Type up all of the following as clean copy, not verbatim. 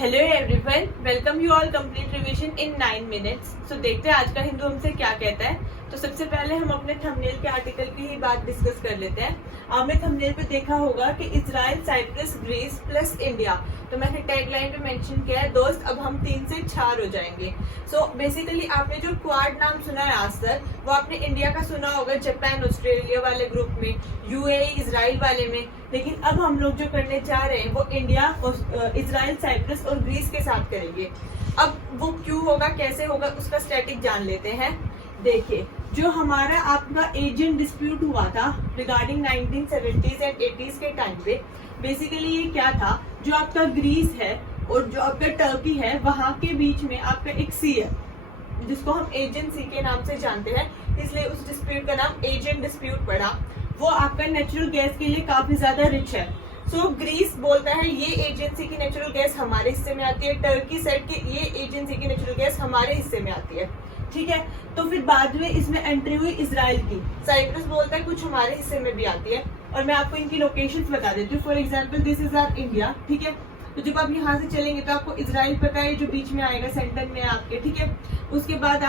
Hello everyone, welcome you all complete revision in 9 minutes. So देखते हैं आज का हिंदू हमसे क्या कहता है। तो सबसे पहले हम अपने थंबनेल के आर्टिकल की ही बात डिस्कस कर लेते हैं। आपने थंबनेल पे देखा होगा कि Israel, Cyprus, Greece plus India. तो मैंने टैगलाइन पे मेंशन किया है, दोस्त अब हम 3 से 4 हो जाएंगे। सो बेसिकली आपने जो क्वाड नाम सुना है आज तक, वो आपने इंडिया का सुना होगा जापान ऑस्ट्रेलिया वाले ग्रुप में, यूएई इजराइल वाले में। लेकिन अब हम लोग जो करने जा रहे हैं वो इंडिया, इजराइल, साइप्रस और ग्रीस के साथ करेंगे। अब वो क्यों होगा, कैसे होगा, उसका स्टैटिक जान लेते हैं। देखिए, जो हमारा आपका एजेंट डिस्प्यूट हुआ था रिगार्डिंग 1970s एंड 80s के टाइम पे, बेसिकली ये क्या था, जो आपका ग्रीस है और जो आपका टर्की है, वहां के बीच में आपका एक सी है जिसको हम एजेंट सी के नाम से जानते हैं, इसलिए उस डिस्प्यूट का नाम एजेंट डिस्प्यूट पड़ा। वो आपका नेचुरल गैस के लिए काफी ज्यादा रिच है। सो ग्रीस बोलता है ये एजेंसी की नेचुरल गैस हमारे हिस्से में आती है, टर्की सेट के ये एजेंसी की नेचुरल गैस हमारे हिस्से में आती है, ठीक है। तो फिर बाद में इसमें एंट्री हुई इजराइल की। साइप्रस बोलता है कुछ हमारे हिस्से में भी आती है, और मैं आपको इनकी लोकेशंस बता देती हूँ। For example this is our India, ठीक है। तो जब आप यहाँ से चलेंगे तो आपको इजराइल पता है, जो बीच में आएगा, सेंटर में आपके, ठीक है। उसके बाद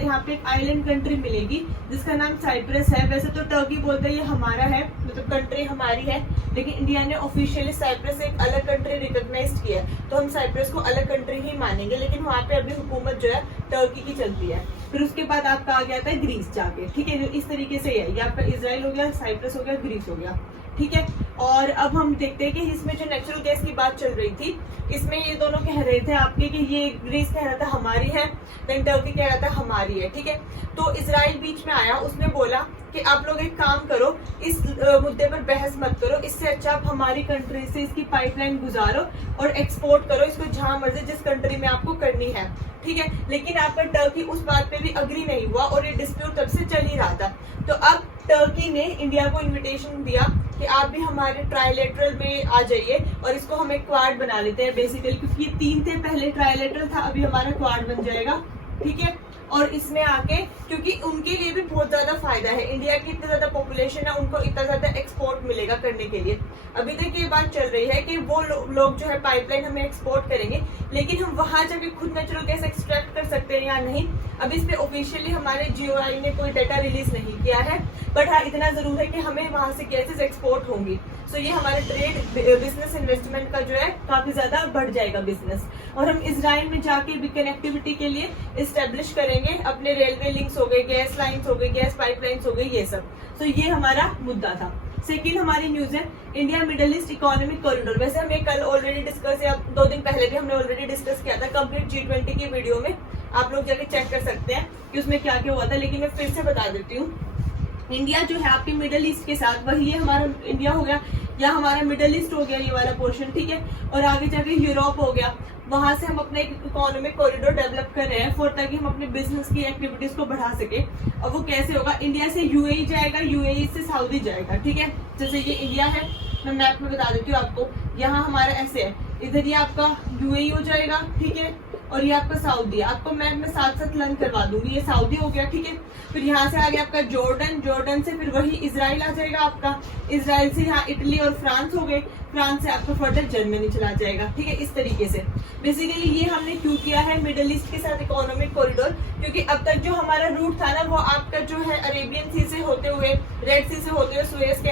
यहाँ पे एक आइलैंड कंट्री मिलेगी जिसका नाम साइप्रस है। वैसे तो टर्की बोलता है ये हमारा है, मतलब कंट्री हमारी है, लेकिन इंडिया ने ऑफिशियली साइप्रस एक अलग कंट्री रिकॉग्नाइज किया है, तो हम साइप्रस को अलग कंट्री ही मानेंगे। लेकिन वहाँ पे अभी हुकूमत जो है टर्की की चलती है। फिर उसके बाद आपका आ गया था ग्रीस जाके, ठीक है। इस तरीके से है, ये आपका इजराइल हो गया, साइप्रस हो गया, ग्रीस हो गया, ठीक है। और अब हम देखते हैं कि इसमें जो नेचुरल गैस की बात चल रही थी, इसमें ये दोनों कह रहे थे आपके कि ये ग्रीस कह रहा था हमारी है, देन टर्की कह रहा था हमारी है, ठीक है। तो इजराइल बीच में आया, उसने बोला कि आप लोग एक काम करो, इस मुद्दे पर बहस मत करो, इससे अच्छा आप हमारी कंट्री से इसकी पाइपलाइन गुजारो और एक्सपोर्ट करो इसको जहां मर्जी, जिस कंट्री में आपको करनी है, ठीक है। लेकिन आपका टर्की उस बात पे भी अग्री नहीं हुआ और ये डिस्प्यूट तब से चल ही रहा था। तो अब टर्की ने इंडिया को इन्विटेशन दिया कि आप भी हमारे ट्राइलेटरल में आ जाइए और इसको हम एक क्वाड बना लेते हैं बेसिकली, क्योंकि 3 थे पहले ट्राइलेटरल था, अभी हमारा क्वाड बन जाएगा, ठीक है। और इसमें आके, क्योंकि उनके लिए भी बहुत ज्यादा फायदा है, इंडिया की इतनी ज्यादा पॉपुलेशन है, उनको इतना ज्यादा एक्सपोर्ट मिलेगा करने के लिए। अभी तक ये बात चल रही है कि वो लोग जो है पाइपलाइन हमें एक्सपोर्ट करेंगे, लेकिन हम वहां जाके खुद नेचुरल गैस एक्सट्रैक्ट कर सकते हैं या नहीं, अभी इस पे ऑफिशियली हमारे जीओआई ने कोई डाटा रिलीज नहीं किया है। बट हाँ, इतना जरूर है कि हमें वहां से गैसेज एक्सपोर्ट होंगी। सो ये हमारे ट्रेड, बिजनेस, इन्वेस्टमेंट का जो है काफी ज्यादा बढ़ जाएगा बिजनेस। और हम इजराइल में जाके भी कनेक्टिविटी के लिए इस्टेब्लिश करेंगे अपने रेलवे लिंक्स हो गए, गैस लाइन्स हो गई, गैस पाइपलाइंस हो गई, ये सब। तो ये हमारा मुद्दा था। सेकेंड हमारी न्यूज है India middle east economic corridor. वैसे हमें कल ऑलरेडी डिस्कस, या 2 दिन पहले भी हमने ऑलरेडी डिस्कस किया था कंप्लीट G20 की वीडियो में, आप लोग जाके चेक कर सकते हैं कि उसमें क्या क्या हुआ था, लेकिन मैं फिर से बता देती हूँ। इंडिया जो है आपके मिडल ईस्ट के साथ, वही ये हमारा इंडिया हो गया, या हमारा मिडल ईस्ट हो गया ये वाला पोर्शन, ठीक है। और आगे जाके यूरोप हो गया, वहां से हम अपना एक इकोनॉमिक कॉरिडोर डेवलप कर रहे हैं ताकि हम अपने बिजनेस की एक्टिविटीज को बढ़ा सके। और वो कैसे होगा, इंडिया से यूएई जाएगा, यूएई से सऊदी जाएगा, ठीक है। जैसे ये इंडिया है, मैं मैप में बता देती हूँ आपको, यहाँ हमारा ऐसे है, इधर ये आपका यूएई हो जाएगा, ठीक है, और ये आपका सऊदी है। आपको मैप में साथ साथ लर्न करवा दूंगी। ये सऊदी हो गया, ठीक है। फिर यहाँ से आ गया आपका जॉर्डन, जॉर्डन से फिर वही इजराइल आ जाएगा आपका, इजराइल से यहाँ इटली और फ्रांस हो गए, फ्रांस से आपका फर्दर जर्मनी चला जाएगा, ठीक है। इस तरीके से बेसिकली ये हमने क्यों किया है मिडिल ईस्ट के साथ इकोनॉमिक कॉरिडोर, क्योंकि अब तक जो हमारा रूट था ना, वो आपका जो है अरेबियन सी से होते हुए, रेड सी से होते हुए, सुएज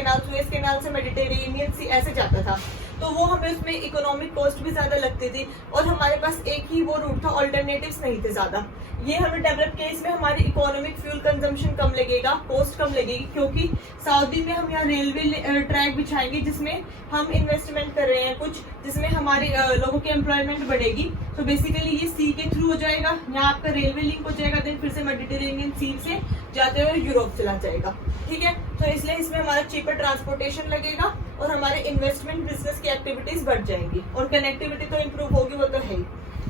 कैनाल से मेडिटेरेनियन सी ऐसे जाता था। तो वो हमें उसमें इकोनॉमिक कॉस्ट भी ज्यादा लगती थी, और हमारे पास एक ही वो रूट था, ऑल्टरनेटिव्स नहीं थे ज्यादा। ये हमें डेवलप किया, इसमें हमारी इकोनॉमिक फ्यूल कंजम्पशन कम लगेगा, कॉस्ट कम लगेगी, क्योंकि सऊदी में हम यहाँ रेलवे ट्रैक बिछाएंगे जिसमें हम इन्वेस्टमेंट कर रहे हैं कुछ, जिसमें हमारे लोगों की एम्प्लॉयमेंट बढ़ेगी। तो बेसिकली ये सी के थ्रू हो जाएगा, यहाँ आपका रेलवे लिंक हो जाएगा, देन फिर से मेडिटेरेनियन सी से जाते हुए यूरोप चला जाएगा, ठीक है। तो इसलिए इसमें हमारा चीपर ट्रांसपोर्टेशन लगेगा और हमारे इन्वेस्टमेंट, बिजनेस की एक्टिविटीज बढ़ जाएंगी, और कनेक्टिविटी तो इम्प्रूव होगी, वो तो है ही।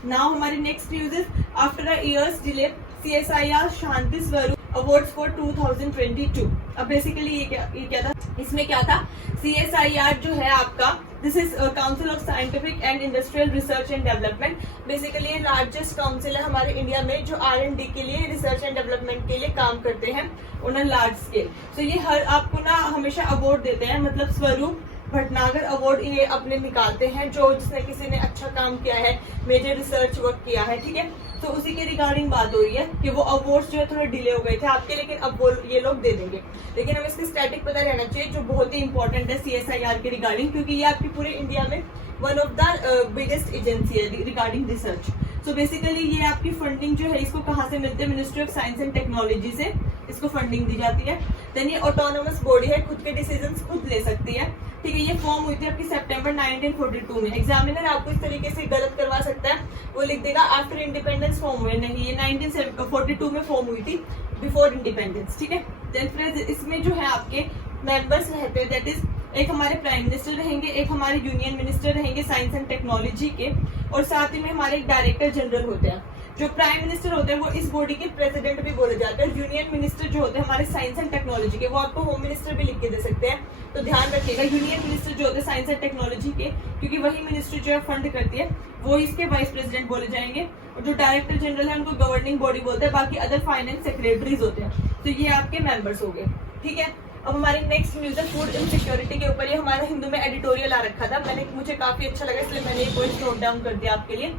नाउ हमारी next news is after a years delay CSIR Shanti Swarup awards for 2022। अब बेसिकली ये क्या था, इसमें क्या था, CSIR जो है आपका, this is council of scientific and industrial research and development. Basically ये लार्जेस्ट काउंसिल है हमारे इंडिया में जो R&D के लिए, रिसर्च एंड डेवलपमेंट के लिए काम करते हैं ऑन अ लार्ज स्केल। तो ये हर आपको ना हमेशा अवार्ड देते हैं, मतलब स्वरूप भटनागर अवार्ड ये अपने निकालते हैं, जो जिसने किसी ने अच्छा काम किया है, मेजर रिसर्च वर्क किया है, ठीक है। तो उसी के रिगार्डिंग बात हो रही है कि वो अवार्ड्स जो है थोड़े डिले हो गए थे आपके, लेकिन अब वो ये लोग दे देंगे। लेकिन हमें इसकी स्टैटिक पता रहना चाहिए, जो बहुत ही इंपॉर्टेंट है CSIR के रिगार्डिंग, क्योंकि ये आपकी पूरे इंडिया में one of the biggest agency है रिगार्डिंग रिसर्च। सो बेसिकली ये आपकी फंडिंग जो है इसको कहाँ से मिलती है, ministry of science and technology से इसको फंडिंग दी जाती है। देन ये ऑटोनोमस बॉडी है, खुद के डिसीजंस खुद ले सकती है, ठीक है। ये फॉर्म हुई थी आपकी सितंबर 1942 में। एग्जामिनर आपको इस तरीके से गलत करवा सकता है, वो लिख देगा आफ्टर इंडिपेंडेंस फॉर्म हुए, नहीं ये 1942 में फॉर्म हुई थी, बिफोर इंडिपेंडेंस, ठीक है। देन फिर इसमें जो है आपके मेंबर्स रहते हैं, दैट इज एक हमारे प्राइम मिनिस्टर रहेंगे, एक हमारे यूनियन मिनिस्टर रहेंगे साइंस एंड टेक्नोलॉजी के, और साथ ही में हमारे एक डायरेक्टर जनरल होते हैं। जो प्राइम मिनिस्टर होते हैं वो इस बॉडी के प्रेसिडेंट भी बोले जाते हैं, और यूनियन मिनिस्टर जो होते हैं हमारे साइंस एंड टेक्नोलॉजी के, वो आपको होम मिनिस्टर भी लिख के दे सकते हैं, तो ध्यान रखिएगा। यूनियन मिनिस्टर जो होते हैं साइंस एंड टेक्नोलॉजी के, क्योंकि वही मिनिस्ट्री जो है फंड करती है, वो इसके वाइस प्रेसिडेंट बोले जाएंगे। और जो डायरेक्टर जनरल है उनको गवर्निंग बॉडी बोलते हैं, बाकी अदर फाइनेंस सेक्रेटरीज होते हैं। तो ये आपके मेंबर्स हो गए, ठीक है। अब हमारी नेक्स्ट न्यूज है फूड इनसिक्योरिटी के ऊपर। ये हमारा हिंदू में एडिटोरियल आ रखा था, मुझे काफी अच्छा लगा, इसलिए मैंने ये पॉइंट नोट डाउन कर दिया आपके लिए।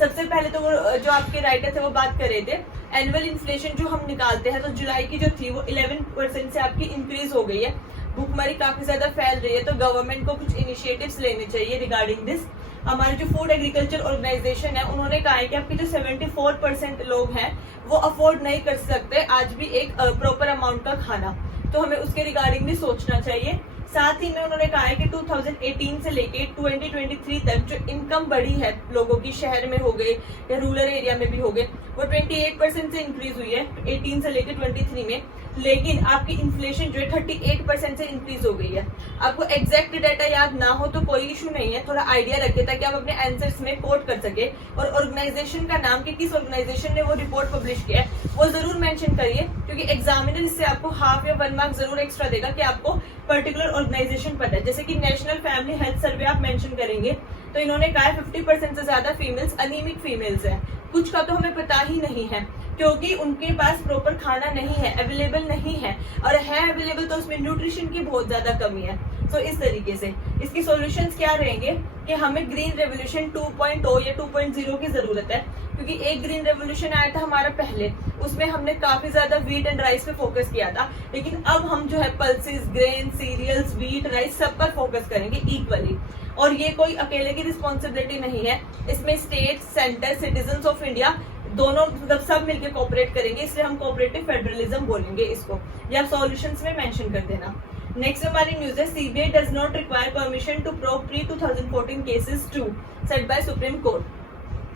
सबसे पहले तो वो जो आपके राइटर थे वो बात कर रहे थे, एनुअल इन्फ्लेशन जो हम निकालते हैं, तो जुलाई की जो थी वो 11% से आपकी इंक्रीज हो गई है। भूखमरी काफी ज्यादा फैल रही है, तो गवर्नमेंट को कुछ इनिशिएटिव्स लेने चाहिए रिगार्डिंग दिस। हमारे जो फूड एग्रीकल्चर ऑर्गेनाइजेशन है उन्होंने कहा है कि आपके जो 74% लोग हैं वो अफोर्ड नहीं कर सकते आज भी एक प्रॉपर अमाउंट का खाना, तो हमें उसके रिगार्डिंग भी सोचना चाहिए। साथ ही में उन्होंने कहा है कि 2018 से लेके 2023 तक जो इनकम बढ़ी है लोगों की, शहर में हो गए या रूरल एरिया में भी हो गए, वो 28% से इंक्रीज हुई है 18 से लेके 23 में। लेकिन आपकी इन्फ्लेशन जो है 38% से इंक्रीज हो गई है। आपको एग्जैक्ट डाटा याद ना हो तो कोई इशू नहीं है, थोड़ा आइडिया रखिए ताकि आप अपने आंसर्स में कोट कर सके। और ऑर्गेनाइजेशन का नाम कि किस ऑर्गेनाइजेशन ने वो रिपोर्ट पब्लिश किया है वो जरूर मेंशन करिए, क्योंकि एग्जामिनर इससे आपको हाफ या 1 मार्क जरूर एक्स्ट्रा देगा कि आपको पर्टिकुलर ऑर्गेनाइजेशन पता है। जैसे कि नेशनल फैमिली हेल्थ सर्वे आप मेंशन करेंगे, तो इन्होंने कहा है 50% से ज्यादा फीमेल्स अनीमिक फीमेल्स हैं। कुछ का तो हमें पता ही नहीं है, क्योंकि उनके पास प्रॉपर खाना नहीं है, अवेलेबल नहीं है, और है अवेलेबल तो उसमें न्यूट्रिशन की बहुत ज्यादा कमी है। तो इस तरीके से इसकी सॉल्यूशंस क्या रहेंगे कि हमें ग्रीन रेवोल्यूशन 2.0 या 2.0 की जरूरत है, क्योंकि एक ग्रीन रेवोल्यूशन आया था हमारा पहले, उसमें हमने काफी ज्यादा व्हीट एंड राइस पे फोकस किया था, लेकिन अब हम जो है pulses, grain, cereals, wheat, rice सब पर फोकस करेंगे इक्वली। और ये कोई अकेले की रिस्पॉन्सिबिलिटी नहीं है, इसमें state, centre, citizens of India दोनों मतलब सब मिलकर कोऑपरेट करेंगे, इसलिए हम कोऑपरेटिव फेडरलिज्म बोलेंगे इसको, या सॉल्यूशंस में मेंशन कर देना। नेक्स्ट हमारी न्यूज है, CBI does not require permission to probe pre-2014 cases to set by Supreme Court.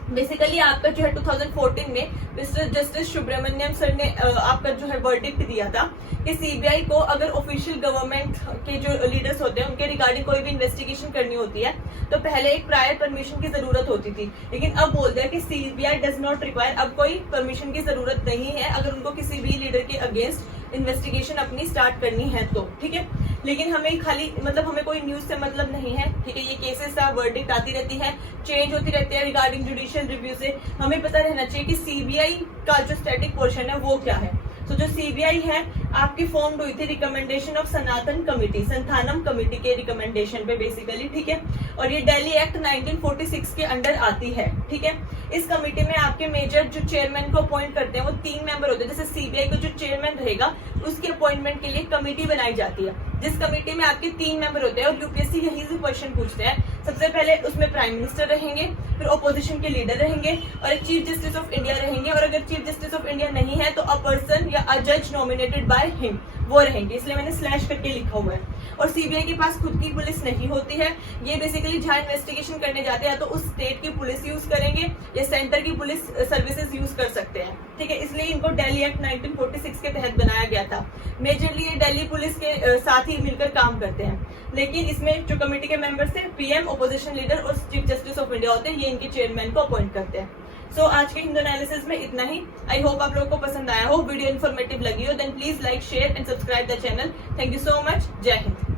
Basically आपका जो है 2014 में मिस्टर जस्टिस सुब्रमण्यम सर ने आपका जो है वर्डिक्ट दिया था कि सीबीआई को अगर ऑफिशियल गवर्नमेंट के जो लीडर्स होते हैं उनके रिगार्डिंग कोई भी इन्वेस्टिगेशन करनी होती है तो पहले एक प्रायर परमिशन की जरूरत होती थी, लेकिन अब बोल दिया कि सीबीआई डज नॉट रिक्वायर, अब कोई परमिशन की जरूरत नहीं है अगर उनको किसी भी लीडर के अगेंस्ट इन्वेस्टिगेशन अपनी स्टार्ट करनी है तो, ठीक है। लेकिन हमें खाली मतलब हमें कोई न्यूज से मतलब नहीं है, ठीक है। ये केसेस का वर्डिक्ट आती रहती है, चेंज होती रहती है रिगार्डिंग जुडिशियल रिव्यू से, हमें पता रहना चाहिए कि सीबीआई का जो स्टैटिक पोर्शन है वो क्या है। तो जो सीबीआई है आपकी फॉर्म हुई थी recommendation of Sanatan committee, Santhanam committee के रिकमेंडेशन पे बेसिकली, ठीक है। और ये दिल्ली एक्ट 1946 के अंडर आती है, ठीक है। इस कमेटी में आपके मेजर जो चेयरमैन को अपॉइंट करते हैं वो 3 मेंबर होते हैं। जैसे सीबीआई को जो चेयरमैन रहेगा उसके अपॉइंटमेंट के लिए कमेटी बनाई जाती है, जिस कमेटी में आपके 3 मेंबर होते हैं। और यूपीएससी यही से क्वेश्चन पूछते हैं, सबसे पहले उसमें प्राइम मिनिस्टर रहेंगे, फिर ऑपोजिशन के लीडर रहेंगे और एक चीफ जस्टिस ऑफ इंडिया रहेंगे। और अगर चीफ जस्टिस ऑफ इंडिया नहीं है तो अ पर्सन या अ जज नॉमिनेटेड बाय हिम वो रहेंगे, इसलिए मैंने स्लैश करके लिखा हुआ है। और सीबीआई के पास खुद की पुलिस नहीं होती है, ये बेसिकली जहां इन्वेस्टिगेशन करने जाते हैं तो उस स्टेट की पुलिस यूज करेंगे या सेंटर की पुलिस सर्विसेज यूज कर सकते हैं, ठीक है। इसलिए इनको दिल्ली एक्ट 1946 के तहत बनाया गया था। मेजरली ये दिल्ली पुलिस के साथ ही मिलकर काम करते हैं, लेकिन इसमें जो कमेटी के मेंबर्स थे पीएम, ऑपोजिशन लीडर और चीफ जस्टिस ऑफ इंडिया होते हैं, ये इनके चेयरमैन को अपॉइंट करते हैं। सो आज के हिंदू एनालिसिस में इतना ही। आई होप आप लोगों को पसंद आया हो, वीडियो इन्फॉर्मेटिव लगी हो, then please like, share and subscribe the channel. Thank you so much. जय हिंद।